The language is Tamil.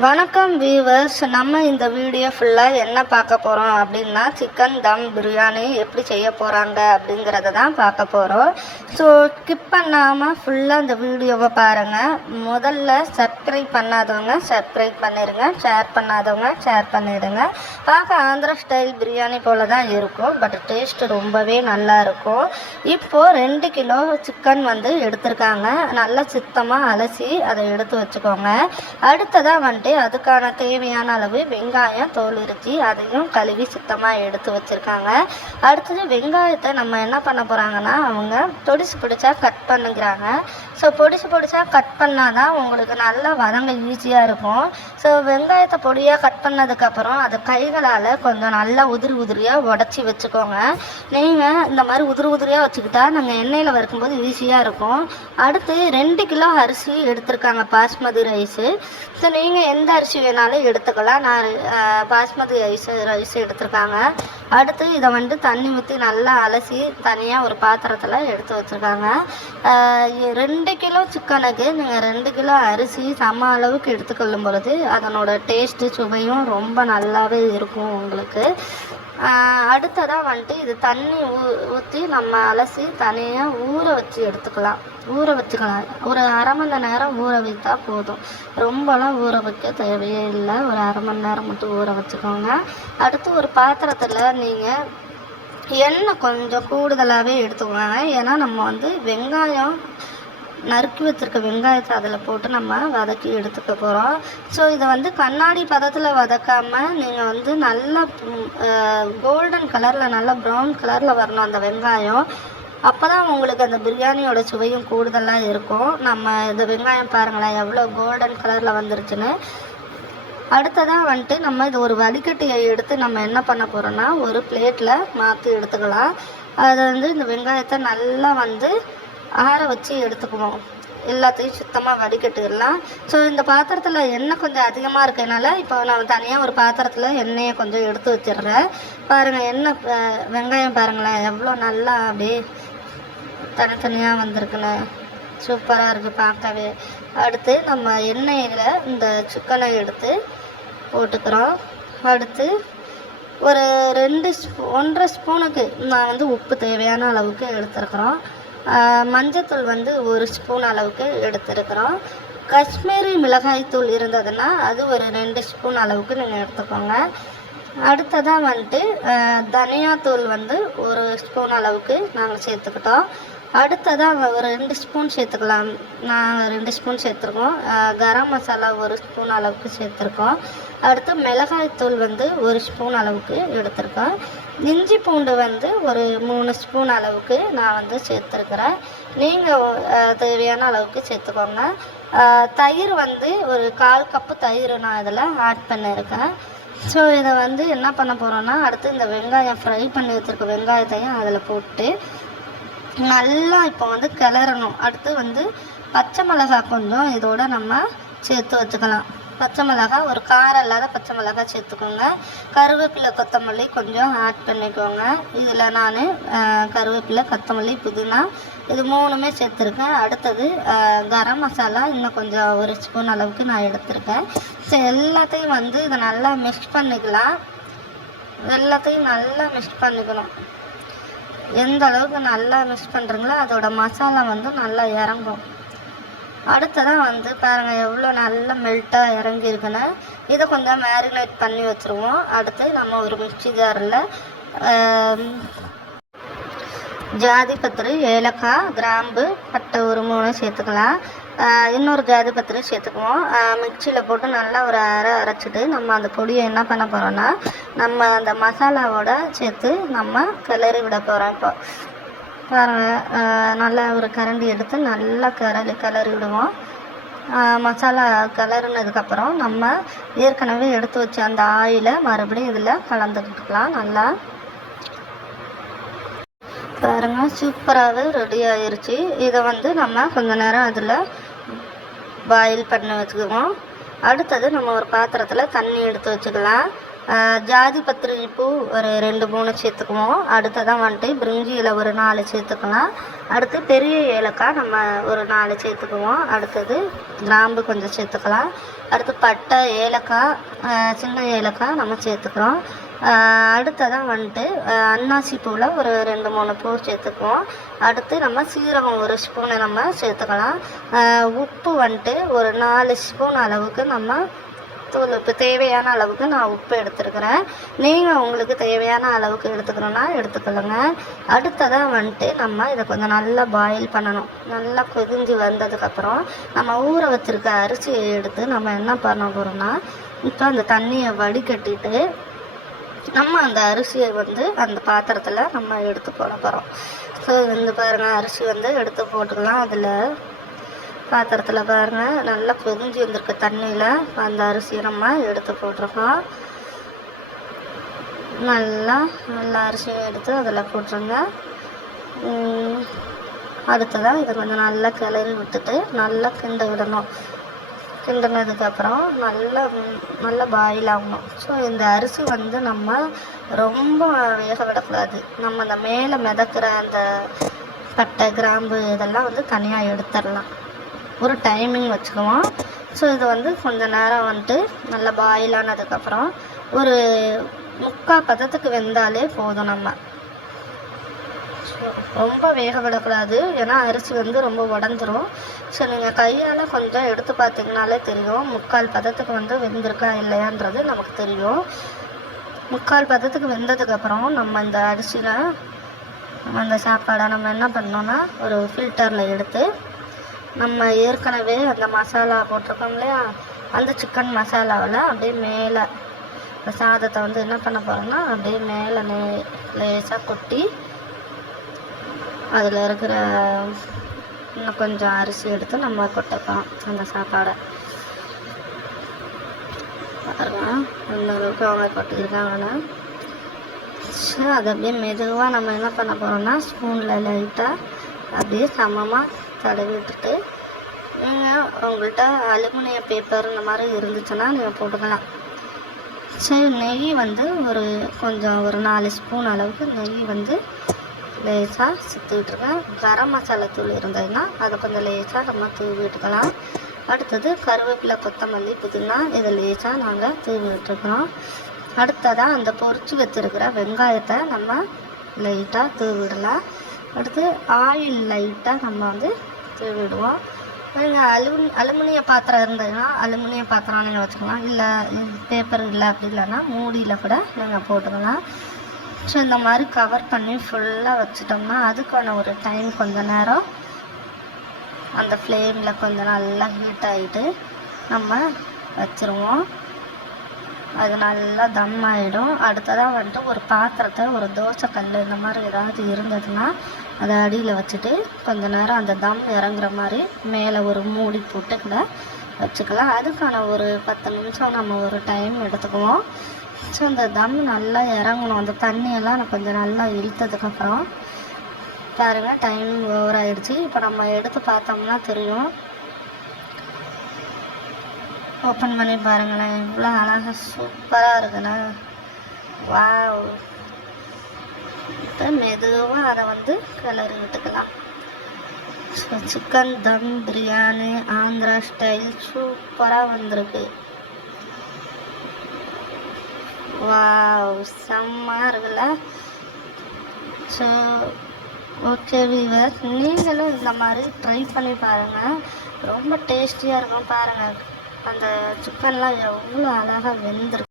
வணக்கம் வீவர்ஸ். நம்ம இந்த வீடியோ ஃபுல்லாக என்ன பார்க்க போகிறோம் அப்படின்னா, சிக்கன் தம் பிரியாணி எப்படி செய்ய போகிறாங்க அப்படிங்கிறத தான் பார்க்க போகிறோம். ஸோ ஸ்கிப் பண்ணாமல் ஃபுல்லாக இந்த வீடியோவை பாருங்கள். முதல்ல சப்ஸ்கிரைப் பண்ணாதவங்க சப்ஸ்கிரைப் பண்ணிடுங்க, ஷேர் பண்ணாதவங்க ஷேர் பண்ணிடுங்க. பார்க்க ஆந்திரா ஸ்டைல் பிரியாணி போல் தான் இருக்கும், பட் டேஸ்ட் ரொம்பவே நல்லா இருக்கும். இப்போது 2 கிலோ சிக்கன் எடுத்திருக்காங்க. நல்லா சுத்தமாக அலசி அதை எடுத்து வச்சுக்கோங்க. அடுத்ததாக அதுக்கான தேவையான அளவு வெங்காயம் தோல் உரிச்சி அதையும் கழுவி சுத்தமாக எடுத்து வச்சுருக்காங்க. அடுத்தது வெங்காயத்தை நம்ம என்ன பண்ண போகிறாங்கன்னா, அவங்க பொடிசு பிடிச்சா கட் பண்ணுங்கிறாங்க. ஸோ பொடிசா கட் பண்ணால் தான் உங்களுக்கு நல்லா வதங்க ஈஸியாக இருக்கும். ஸோ வெங்காயத்தை பொடியாக கட் பண்ணதுக்கப்புறம் அதை கைகளால் கொஞ்சம் நல்லா உதிரியாக உடச்சி வச்சுக்கோங்க. நீங்கள் இந்த மாதிரி உதிரியாக வச்சுக்கிட்டா நாங்கள் எண்ணெயில் வறுக்கும்போது ஈஸியாக இருக்கும். அடுத்து 2 கிலோ அரிசி எடுத்திருக்காங்க, பாஸ்மதி ரைஸு. ஸோ நீங்கள் எந்த அரிசி வேணாலும் எடுத்துக்கலாம். நான் பாஸ்மதி ரைஸ் எடுத்திருக்காங்க. அடுத்து இதை தண்ணி ஊற்றி நல்லா அலசி தனியாக ஒரு பாத்திரத்தில் எடுத்து வச்சுருக்காங்க. 2 கிலோ சிக்கனுக்கு நீங்கள் 2 கிலோ அரிசி சம அளவுக்கு எடுத்துக்கொள்ளும் பொழுது அதனோட டேஸ்ட்டு சுவையும் ரொம்ப நல்லாவே இருக்கும் உங்களுக்கு. அடுத்ததாக இது தண்ணி ஊற்றி நம்ம அலசி தனியாக ஊற வச்சுக்கலாம். ஒரு அரை மணி நேரம் ஊற வைத்தா போதும். ரொம்பலாம் ஊற வைக்க தேவையே இல்லை. ஒரு அரை மணி நேரம் மட்டும் ஊற வச்சுக்கோங்க. அடுத்து ஒரு பாத்திரத்தில் நீங்கள் எண்ணெய் கொஞ்சம் கூடுதலாகவே எடுத்துக்கோங்க. ஏன்னா நம்ம வெங்காயம் நறுக்கி வச்சுருக்க வெங்காயத்தை அதில் போட்டு நம்ம வதக்கி எடுத்துக்க போகிறோம். ஸோ இதை கண்ணாடி பதத்தில் வதக்காமல் நீங்கள் நல்லா கோல்டன் கலரில், நல்லா ப்ரௌன் கலரில் வரணும் அந்த வெங்காயம். அப்போ தான் உங்களுக்கு அந்த பிரியாணியோட சுவையும் கூடுதலாக இருக்கும். நம்ம இந்த வெங்காயம் பாருங்களேன் எவ்வளோ கோல்டன் கலரில் வந்துருச்சுன்னு. அடுத்ததாக நம்ம இது ஒரு வடிகட்டியை எடுத்து நம்ம என்ன பண்ண போகிறோன்னா, ஒரு பிளேட்டில் மாற்றி எடுத்துக்கலாம். அதை இந்த வெங்காயத்தை நல்லா ஆற வச்சு எடுத்துக்குவோம். எல்லாத்தையும் சுத்தமாக வடிகட்டிடலாம். ஸோ இந்த பாத்திரத்தில் எண்ணெய் கொஞ்சம் அதிகமாக இருக்கனால இப்போ நான் தனியாக ஒரு பாத்திரத்தில் எண்ணெயை கொஞ்சம் எடுத்து வச்சிடுறேன். பாருங்கள், எண்ணெய் வெங்காயம் பாருங்களேன் எவ்வளோ நல்லா அப்படியே தனித்தனியாக வந்திருக்குன்னு, சூப்பராக இருக்குது பார்க்கவே. அடுத்து நம்ம எண்ணெயில் இந்த சிக்கனை எடுத்து போட்டுக்கிறோம். அடுத்து ஒரு 1.5 ஸ்பூனுக்கு நான் உப்பு தேவையான அளவுக்கு எடுத்துருக்குறோம். மஞ்சத்தூள் 1 ஸ்பூன் அளவுக்கு எடுத்துருக்குறோம். காஷ்மீரி மிளகாய்த்தூள் இருந்ததுன்னா அது ஒரு 2 ஸ்பூன் அளவுக்கு நீங்கள் எடுத்துக்கோங்க. அடுத்ததாக தனியாத்தூள் 1 ஸ்பூன் அளவுக்கு நாங்கள் சேர்த்துக்கிட்டோம். அடுத்ததாக ஒரு 2 ஸ்பூன் சேர்த்துக்கலாம். நாங்கள் 2 ஸ்பூன் சேர்த்துருக்கோம். கரம் மசாலா 1 ஸ்பூன் அளவுக்கு சேர்த்துருக்கோம். அடுத்து மிளகாய்த்தூள் 1 ஸ்பூன் அளவுக்கு எடுத்திருக்கோம். இஞ்சி பூண்டு ஒரு 3 ஸ்பூன் அளவுக்கு நான் சேர்த்துருக்குறேன். நீங்கள் தேவையான அளவுக்கு சேர்த்துக்கோங்க. தயிர் ஒரு 1/4 கப்பு தயிர் நான் இதில் ஆட் பண்ணியிருக்கேன். ஸோ இதை என்ன பண்ண போகிறோன்னா, அடுத்து இந்த வெங்காயம் ஃப்ரை பண்ணி வச்சுருக்க வெங்காயத்தையும் அதில் போட்டு நல்லா இப்போ கிளறணும். அடுத்து பச்சை மிளகாய் கொஞ்சம் இதோட நம்ம சேர்த்து வச்சுக்கலாம். பச்சை மிளகாய் ஒரு காரம் இல்லாத பச்சை மிளகாய் சேர்த்துக்கோங்க. கருவேப்பிலை கொத்தமல்லி கொஞ்சம் ஆட் பண்ணிக்கோங்க. இதில் நான் கருவேப்பிலை கொத்தமல்லி புதினா இது 3மே சேர்த்துருக்கேன். அடுத்தது கரம் மசாலா இன்னும் கொஞ்சம் 1 ஸ்பூன் அளவுக்கு நான் எடுத்திருக்கேன். ஸோ எல்லாத்தையும் இதை நல்லா மிக்ஸ் பண்ணிக்கலாம். எல்லாத்தையும் நல்லா மிக்ஸ் பண்ணிக்கணும். எந்த அளவுக்கு நல்லா மிக்ஸ் பண்ணுறீங்களோ அதோட மசாலா நல்லா இறங்கும். அடுத்ததாக பாருங்கள் எவ்வளோ நல்லா மெல்ட்டாக இறங்கியிருக்குன்னு. இதை கொஞ்சம் மேரினேட் பண்ணி வச்சுருவோம். அடுத்து நம்ம ஒரு மிக்ஸி ஜாரில் ஜாதிபத்திரி, ஏலக்காய், கிராம்பு, பட்டை ஒரு 3 சேர்த்துக்கலாம். இன்னொரு ஜாதிபத்திரி சேர்த்துக்குவோம். மிக்சியில் போட்டு நல்லா ஒரு அரைச்சிட்டு நம்ம அந்த பொடியை என்ன பண்ண போகிறோன்னா, நம்ம அந்த மசாலாவோட சேர்த்து நம்ம கிளறி விட போகிறோம். இப்போ பாருங்கள், நல்லா ஒரு கரண்டி எடுத்து நல்லா கிளறி விடுவோம். மசாலா கிளறினதுக்கப்புறம் நம்ம ஏற்கனவே எடுத்து வச்ச அந்த ஆயிலை மறுபடியும் இதில் கலந்துக்கிட்டுக்கலாம். நல்லா பாருங்கள், சூப்பராகவே ரெடி ஆயிடுச்சு. இதை நம்ம கொஞ்ச நேரம் அதில் பாயில் பண்ணி வச்சுக்குவோம். அடுத்தது நம்ம ஒரு பாத்திரத்தில் தண்ணி எடுத்து வச்சுக்கலாம். ஜாதி பத்திரி பூ ஒரு 2-3 சேர்த்துக்குவோம். அடுத்ததான் வந்துட்டு பிரிஞ்சி இலை ஒரு 4 சேர்த்துக்கலாம். அடுத்து பெரிய ஏலக்காய் நம்ம ஒரு 4 சேர்த்துக்குவோம். அடுத்தது கிராம்பு கொஞ்சம் சேர்த்துக்கலாம். அடுத்து பட்டை, ஏலக்காய், சின்ன ஏலக்காய் நம்ம சேர்த்துக்கிறோம். அடுத்ததான் வந்துட்டு அன்னாசி பூவில் ஒரு 2-3 பூ சேர்த்துக்குவோம். அடுத்து நம்ம சீரகம் 1 ஸ்பூனு நம்ம சேர்த்துக்கலாம். உப்பு வந்துட்டு ஒரு 4 ஸ்பூன் அளவுக்கு நம்ம தூள் உப்பு தேவையான அளவுக்கு நான் உப்பு எடுத்துருக்கிறேன். நீங்கள் உங்களுக்கு தேவையான அளவுக்கு எடுத்துக்கிறோன்னா எடுத்துக்கொள்ளுங்க. அடுத்ததாக வந்துட்டு நம்ம இதை கொஞ்சம் நல்லா பாயில் பண்ணணும். நல்லா கொதிஞ்சு வந்ததுக்கப்புறம் நம்ம ஊற வச்சுருக்க அரிசியை எடுத்து நம்ம என்ன பண்ண போகிறோம்னா, இப்போ அந்த தண்ணியை வடிகட்டிட்டு நம்ம அந்த அரிசியை அந்த பாத்திரத்தில் நம்ம எடுத்து போட போகிறோம். ஸோ பாருங்கள், அரிசி எடுத்து போட்டுக்கலாம். அதில் பாத்திரத்தில் பாருங்கள், நல்லா கொதிஞ்சு வந்திருக்க தண்ணியில் அந்த அரிசியை நம்ம எடுத்து போட்டிருக்கோம். நல்லா அரிசியை எடுத்து அதில் போட்டுருங்க. அடுத்ததாக இதை கொஞ்சம் நல்லா கிளறி விட்டுட்டு நல்லா கிண்ட விடணும். கிண்டினதுக்கப்புறம் நல்லா பாயில் ஆகணும். ஸோ இந்த அரிசி நம்ம ரொம்ப வேக விடக்கூடாது. நம்ம அந்த மேலே மிதக்கிற அந்த பட்டை, கிராம்பு இதெல்லாம் தனியாக எடுத்துடலாம். ஒரு டைமிங் வச்சுக்குவோம். ஸோ இது கொஞ்சம் நேரம் நல்லா பாயில் ஆனதுக்கப்புறம் ஒரு 3/4 பதத்துக்கு வெந்தாலே போதும். நம்ம ரொம்ப வேக விடக்கூடாது, ஏன்னா அரிசி ரொம்ப உடஞ்சிரும். ஸோ நீங்கள் கையால் கொஞ்சம் எடுத்து பார்த்தீங்கனாலே தெரியும் 3/4 பதத்துக்கு வெந்திருக்கா இல்லையான்றது நமக்கு தெரியும். 3/4 பதத்துக்கு வெந்ததுக்கப்புறம் நம்ம இந்த அரிசியில் அந்த சாப்பாடை நம்ம என்ன பண்ணோன்னா ஒரு ஃபில்டரில் எடுத்து நம்ம ஏற்கனவே அந்த மசாலா போட்டிருக்கோம் இல்லையா, அந்த சிக்கன் மசாலாவில் அப்படியே மேலே இந்த சாதத்தை என்ன பண்ண போகிறோம்னா அப்படியே மேலே லேசாக கொட்டி அதில் இருக்கிற இன்னும் கொஞ்சம் அரிசி எடுத்து நம்ம கொட்டலாம் அந்த சாப்பாடை. பாருங்க அந்த அளவுக்கு அவங்க கொட்டியிருக்காங்கன்னா, ஸோ அதை அப்படியே மெதுவாக நம்ம என்ன பண்ண போகிறோம்னா ஸ்பூனில் லைட்டாக அப்படியே சமமாக தடவி விட்டுட்டு, நீங்கள் உங்கள்கிட்ட அலுமினிய பேப்பர் இந்த மாதிரி இருந்துச்சுன்னா நீங்கள் போட்டுக்கலாம். சரி, நெய் ஒரு கொஞ்சம் ஒரு 4 ஸ்பூன் அளவுக்கு நெய் லேசாக சுற்றி விட்டுருக்கேன். கரம் மசாலா தூள் இருந்ததுன்னா அதை கொஞ்சம் லேசாக நம்ம தூவி விட்டுக்கலாம். அடுத்தது கருவேப்பிலை, கொத்தமல்லி, புதினா இதை லேசாக நாங்கள் தூவி விட்டுருக்குறோம். அடுத்ததாக அந்த பொரிச்சு வச்சுருக்கிற வெங்காயத்தை நம்ம லைட்டாக தூவி விடலாம். அடுத்து ஆயில் லைட்டாக நம்ம தூவி விடுவோம். நீங்கள் அலுமினிய பாத்திரம் இருந்ததுன்னா அலுமினிய பாத்திரம் நீங்கள் வச்சுக்கலாம். இல்லை பேப்பர் இல்லை அப்படி இல்லைன்னா மூடியில் கூட நீங்கள் போட்டுக்கலாம். ஸோ இந்த மாதிரி கவர் பண்ணி ஃபுல்லாக வச்சிட்டோம்னா அதுக்கான ஒரு டைம் கொஞ்சம் நேரம் அந்த ஃப்ளேமில் கொஞ்சம் நல்லா ஹீட் ஆகிட்டு நம்ம வச்சுருவோம். அது நல்லா தம் ஆகிடும். அடுத்ததாக ஒரு பாத்திரத்தை ஒரு தோசைக்கல் இந்த மாதிரி ஏதாவது இருந்ததுன்னா அதை அடியில் வச்சுட்டு கொஞ்சம் நேரம் அந்த தம் இறங்குற மாதிரி மேலே ஒரு மூடி போட்டு கூட வச்சுக்கலாம். அதுக்கான ஒரு 10 நிமிஷம் நம்ம ஒரு டைம் எடுத்துக்குவோம். ஸோ அந்த தம் நல்லா இறங்கணும். அந்த தண்ணியெல்லாம் கொஞ்சம் நல்லா இழுத்ததுக்கப்புறம் பாருங்கள் டைம் ஓவர் ஆகிடுச்சு. இப்போ நம்ம எடுத்து பார்த்தோம்னா தெரியும். ஓப்பன் பண்ணி பாருங்களேன், இவ்வளோ அழகாக சூப்பராக இருக்குண்ணா. வாவ்! இப்போ மெதுவாக அதை கிளறி விட்டுக்கலாம். ஸோ சிக்கன் தம் பிரியாணி ஆந்திரா ஸ்டைல் சூப்பராக வந்திருக்கு. வாவ், செம்மையாக இருக்குல்ல. ஸோ ஓகே வீவர், நீங்களும் இந்த மாதிரி ட்ரை பண்ணி பாருங்கள். ரொம்ப டேஸ்டியாக இருக்கும். பாருங்கள் அந்த சிக்கன்லாம் எவ்வளோ அழகாக வெந்திருக்கு.